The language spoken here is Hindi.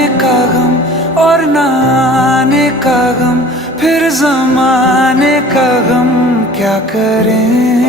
जाने का गम और ना आने का गम, फिर जमाने का गम क्या करें।